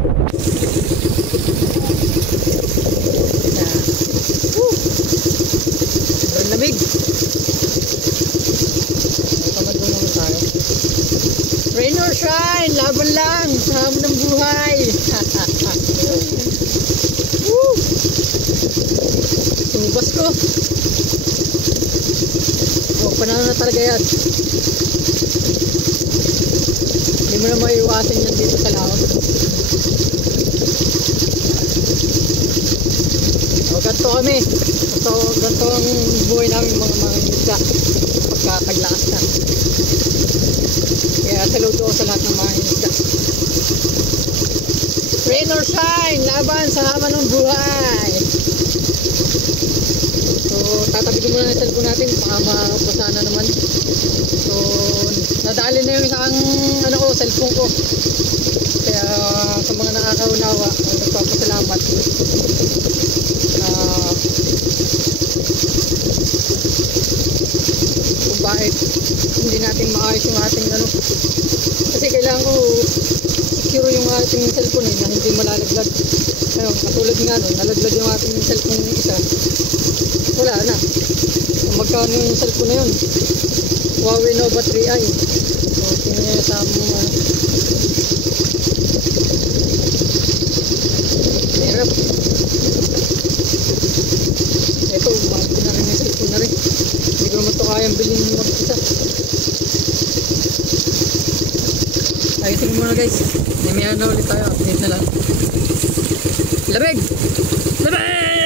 Sobrang lamig. Tamad mo naman tayo. Rain or shine, laban lang sa hamon ng buhay. Tumubas ko. Panahon na talaga yan. Hindi mo na maiiwasan yan dito sa laot. O, ganito kami. Ganito ang buhay namin mga isda pagkakaglaas na. Kaya saludo ko sa lahat ng mga isda. Rain or shine, laban sa hamon ng buhay. So, tatabi ko muna yung cellphone natin baka mapasa na naman. So, nadali na yung isang cellphone ko. Kaya sa mga nakakaunawa, nagpapasalamat na kung bakit hindi natin maayos yung ating kasi kailangan ko secure yung ating cellphone na hindi malalaglag. Ayun, katulad nga nalaglag yung ating cellphone isa. Wala na. Kung magkano yung cellphone na yun? Huawei Nova 3i. So, tingnan nyo sa hirap. Ito, mahal ko na rin yung cellphone na rin. Hindi ko naman ito kayang bilhin mag-isa. Ayusin muna guys. Namihan na ulit tayo. Update na lang. Lamig! Lamig!